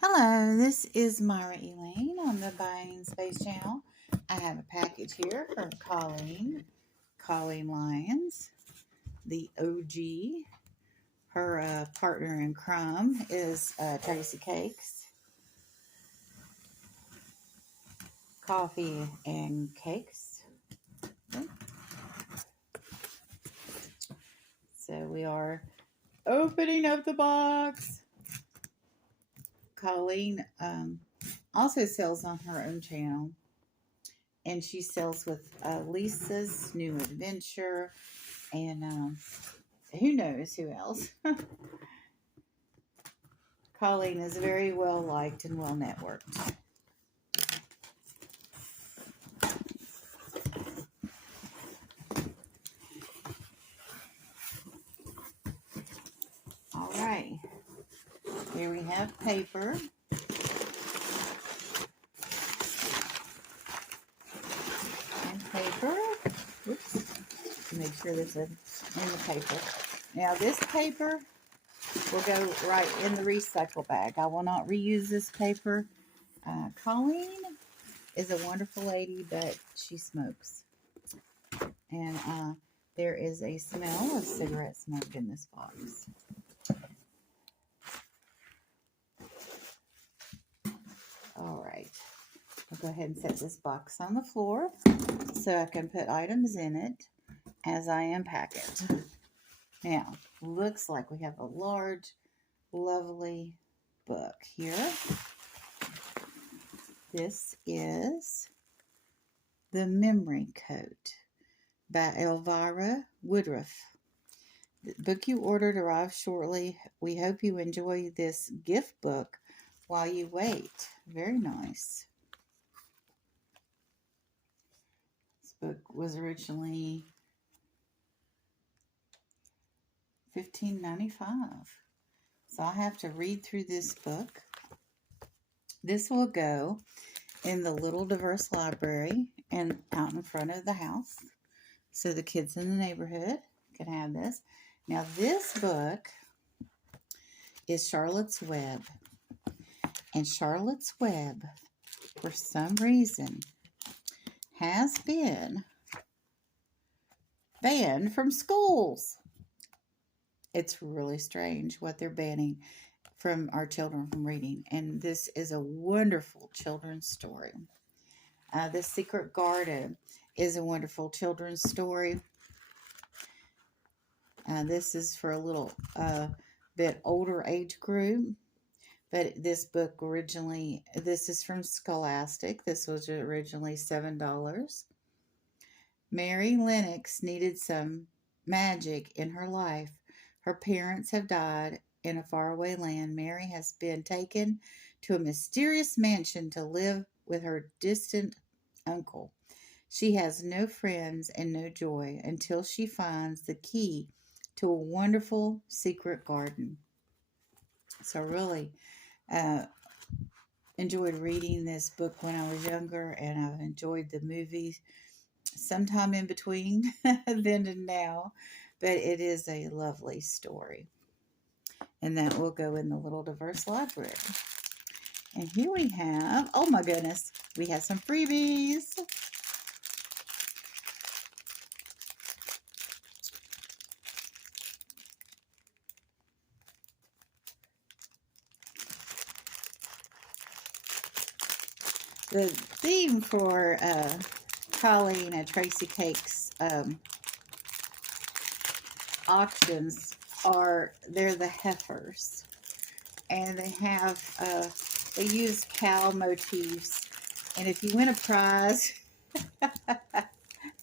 Hello, this is Myra Elaine on the Buying Space channel. I have a package here from Colleen Lyons, the OG. Her partner in crime is Tracy Cakes, Coffee and Cakes. So we are opening up the box. Colleen also sells on her own channel. And she sells with Lisa's New Adventure and who knows who else. Colleen is very well liked and well networked. All right. Here we have paper. And paper. Oops. Make sure there's a in the paper. Now this paper will go right in the recycle bag. I will not reuse this paper. Colleen is a wonderful lady, but she smokes. And there is a smell of cigarette smoke in this box. All right. I'll go ahead and set this box on the floor so I can put items in it as I unpack it. Now, looks like we have a large, lovely book here. This is The Memory Code by Elvira Woodruff. The book you ordered arrives shortly. We hope you enjoy this gift book while you wait. Very nice. This book was originally $15.95. So I have to read through this book. This will go in the little diverse library and out in front of the house, so the kids in the neighborhood can have this. Now this book is Charlotte's Web. And Charlotte's Web, for some reason, has been banned from schools. It's really strange what they're banning from our children from reading. And this is a wonderful children's story. The Secret Garden is a wonderful children's story. This is for a little bit older age group. But this book originally, this is from Scholastic. This was originally $7. Mary Lennox needed some magic in her life. Her parents have died in a faraway land. Mary has been taken to a mysterious mansion to live with her distant uncle. She has no friends and no joy until she finds the key to a wonderful secret garden. So really enjoyed reading this book when I was younger, and I've enjoyed the movies sometime in between then and now, but it is a lovely story. And that will go in the little diverse library. And here we have, oh my goodness, we have some freebies. The theme for Colleen and Tracy Cakes auctions are, they're the heifers. And they have, they use cow motifs. And if you win a prize,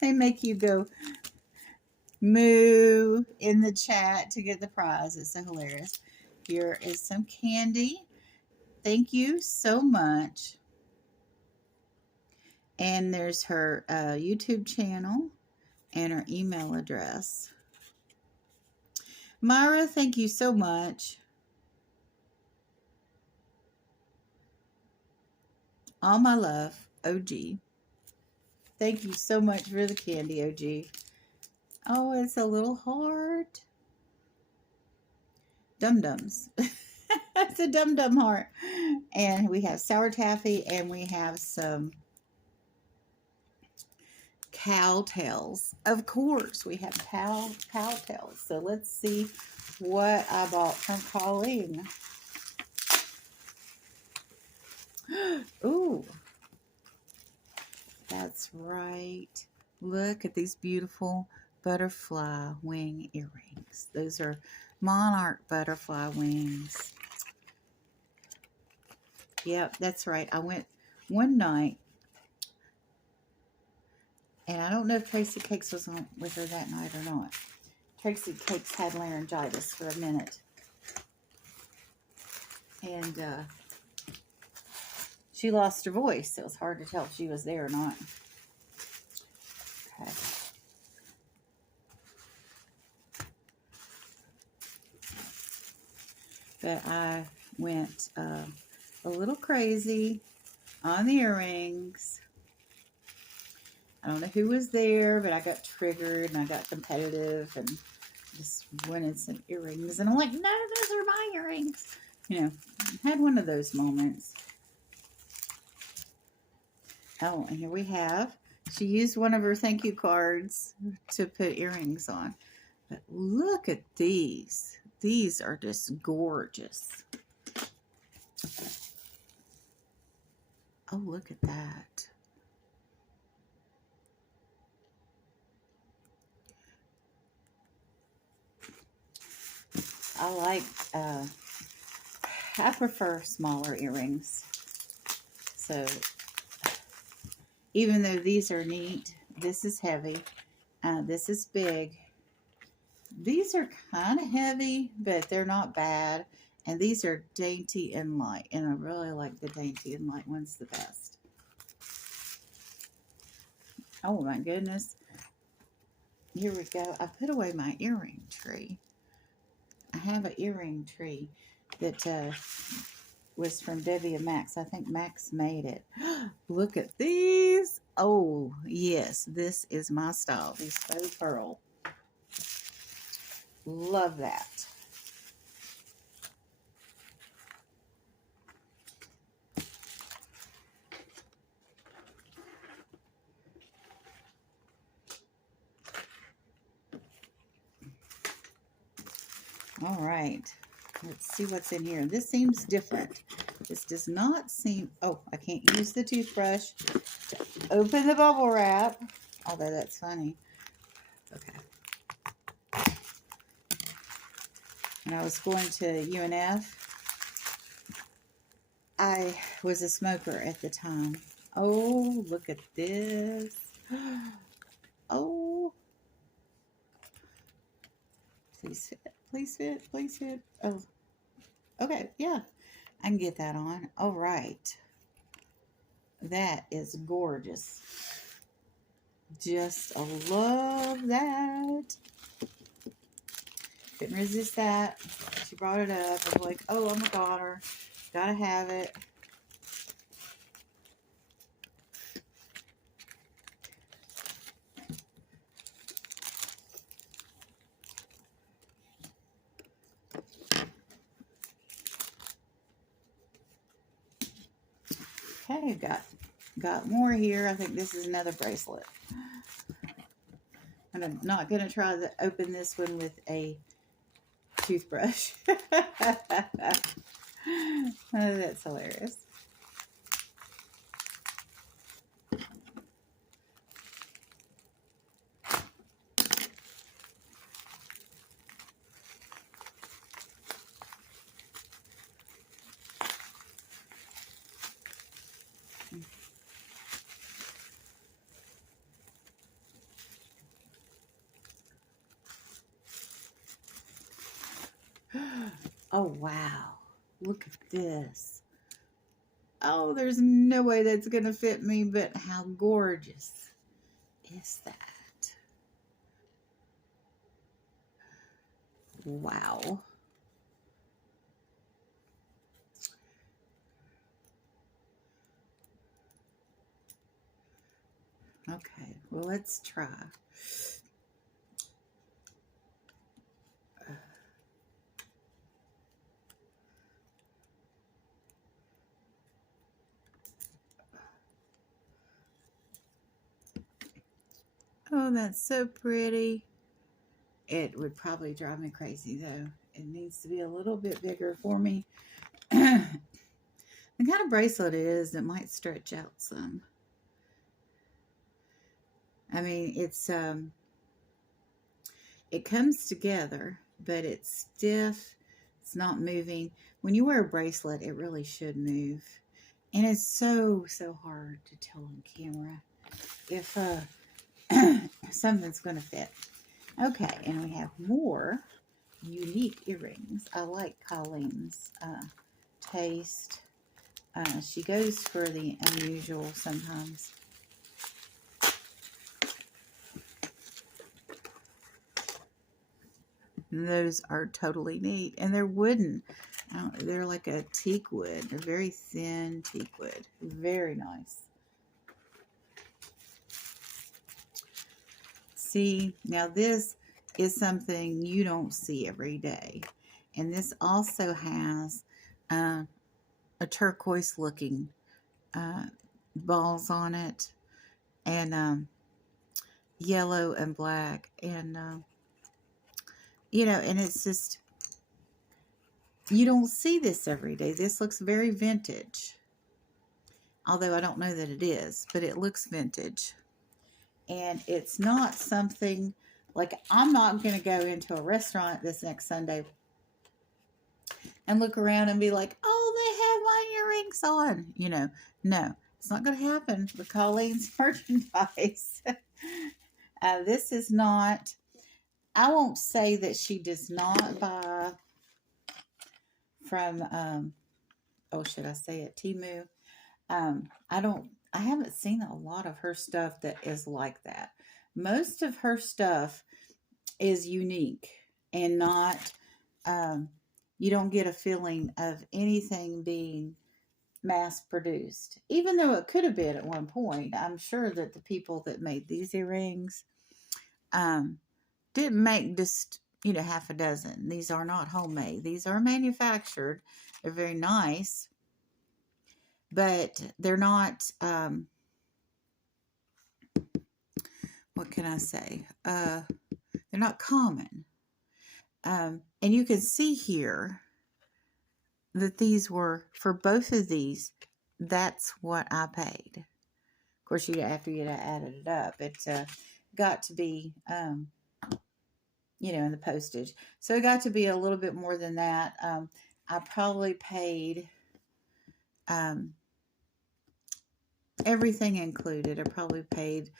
they make you go moo in the chat to get the prize. It's so hilarious. Here is some candy. Thank you so much. And there's her YouTube channel and her email address. Myra, thank you so much. All my love, OG. Thank you so much for the candy, OG. Oh, it's a little heart. Dum-dums. It's a dum dum heart. And we have sour taffy, and we have some cow tails. Of course, we have cow tails. So let's see what I bought from Colleen. Ooh, that's right. Look at these beautiful butterfly wing earrings. Those are monarch butterfly wings. Yep, that's right. I went one night, and I don't know if Tracy Cakes was on with her that night or not. Tracy Cakes had laryngitis for a minute. And she lost her voice. It was hard to tell if she was there or not. Okay. But I went a little crazy on the earrings. I don't know who was there, but I got triggered and I got competitive and just wanted some earrings. And I'm like, no, those are my earrings. You know, I had one of those moments. Oh, and here we have, she used one of her thank you cards to put earrings on. But look at these. These are just gorgeous. Oh, look at that. I prefer smaller earrings. So, even though these are neat, this is heavy. This is big. These are kind of heavy, but they're not bad. And these are dainty and light. And I really like the dainty and light ones the best. Oh my goodness. Here we go. I put away my earring tree. I have an earring tree that was from Debbie and Max. I think Max made it. Look at these. Oh, yes. This is my style. These faux pearl. Love that. All right. Let's see what's in here. This seems different. This does not seem... Oh, I can't use the toothbrush to open the bubble wrap. Although that's funny. Okay. When I was going to UNF, I was a smoker at the time. Oh, look at this. Oh. Please fit. Please fit. Please fit. Oh. Okay. Yeah. I can get that on. All right. That is gorgeous. Just love that. Couldn't resist that. She brought it up. I was like, oh, I'm a daughter. Gotta have it. Okay, got more here. I think this is another bracelet. I'm not going to try to open this one with a toothbrush. Oh, that's hilarious. Oh, wow. Look at this. Oh, there's no way that's going to fit me, but how gorgeous is that? Wow. Okay, well, let's try. that's so pretty. It would probably drive me crazy though. It needs to be a little bit bigger for me. The kind of bracelet it is, it might stretch out some. I mean, it comes together, but it's stiff. It's not moving. When you wear a bracelet, it really should move. And it's so hard to tell on camera if something's going to fit. Okay, and we have more unique earrings. I like Colleen's taste. She goes for the unusual sometimes. And those are totally neat. And they're wooden. They're like a teak wood. They're very thin teak wood. Very nice. See, now this is something you don't see every day. And this also has a turquoise looking balls on it. And yellow and black. And, you know, and it's just, you don't see this every day. This looks very vintage. Although I don't know that it is, but it looks vintage. And it's not something, like, I'm not going to go into a restaurant this next Sunday and look around and be like, oh, they have my earrings on. You know, no, it's not going to happen with Colleen's merchandise. This is not, I won't say that she does not buy from, oh, should I say it, Temu? I haven't seen a lot of her stuff that is like that. Most of her stuff is unique and not, you don't get a feeling of anything being mass produced. Even though it could have been at one point. I'm sure that the people that made these earrings didn't make just, you know, half a dozen. These are not homemade. These are manufactured. They're very nice. But they're not, what can I say? They're not common. And you can see here that these were, for both of these, that's what I paid. Of course, after you added it up, it got to be, you know, in the postage. So it got to be a little bit more than that. I probably paid, everything included, I probably paid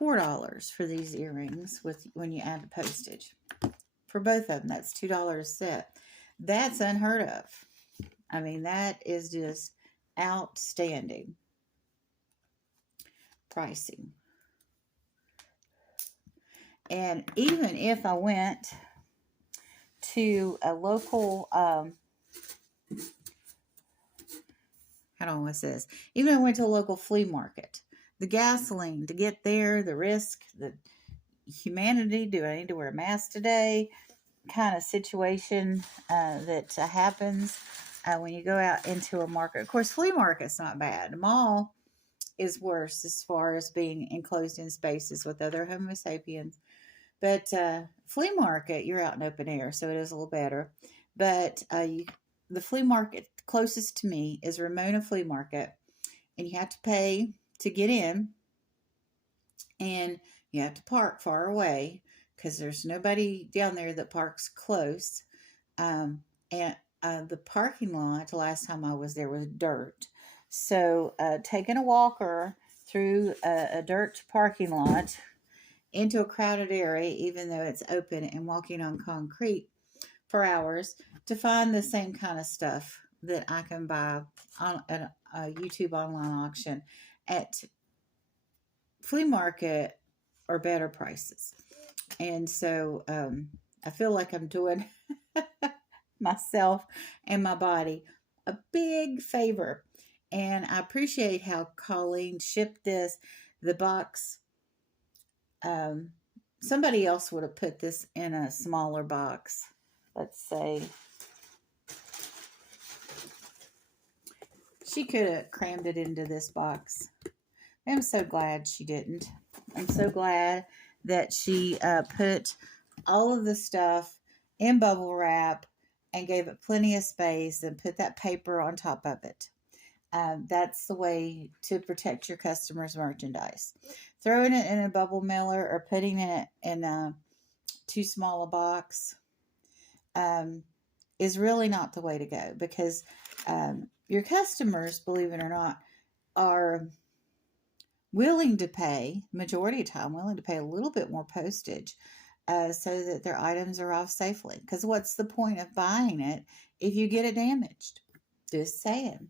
$4 for these earrings when you add the postage. For both of them, that's $2 a set. That's unheard of. I mean, that is just outstanding pricing. And even if I went to a local, hold on, what's this? Even if I went to a local flea market, the gasoline to get there, the risk, the humanity, do I need to wear a mask today? Kind of situation that happens when you go out into a market. Of course, flea market's not bad. The mall is worse as far as being enclosed in spaces with other Homo sapiens. But flea market, you're out in open air, so it is a little better. But the flea market closest to me is Ramona Flea Market, and you have to pay to get in, and you have to park far away because there's nobody down there that parks close. And the parking lot, the last time I was there, was dirt. So taking a walker through a dirt parking lot into a crowded area, even though it's open, and walking on concrete for hours to find the same kind of stuff that I can buy on a YouTube online auction at flea market or better prices. And so I feel like I'm doing myself and my body a big favor. And I appreciate how Colleen shipped this. The box, somebody else would have put this in a smaller box. Let's say she could have crammed it into this box. I'm so glad she didn't. I'm so glad that she put all of the stuff in bubble wrap and gave it plenty of space and put that paper on top of it. That's the way to protect your customers' merchandise. Throwing it in a bubble mailer or putting it in a too small a box is really not the way to go, because your customers, believe it or not, are willing to pay, majority of the time, willing to pay a little bit more postage so that their items arrive safely. Because what's the point of buying it if you get it damaged? Just saying.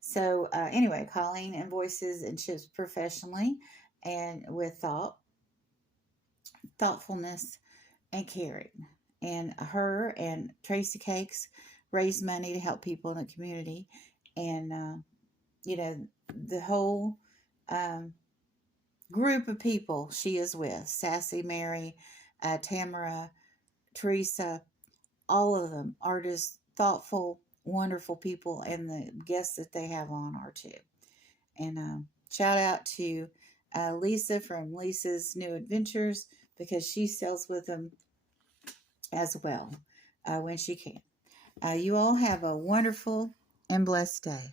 So anyway, Colleen invoices and ships professionally and with thoughtfulness, and caring. And her and Tracy Cakes raise money to help people in the community. And, the whole group of people she is with, Sassy Mary, Tamara, Teresa, all of them are just thoughtful, wonderful people, and the guests that they have on are too. And shout out to Lisa from Lisa's New Adventures, because she sells with them as well when she can. You all have a wonderful and blessed day.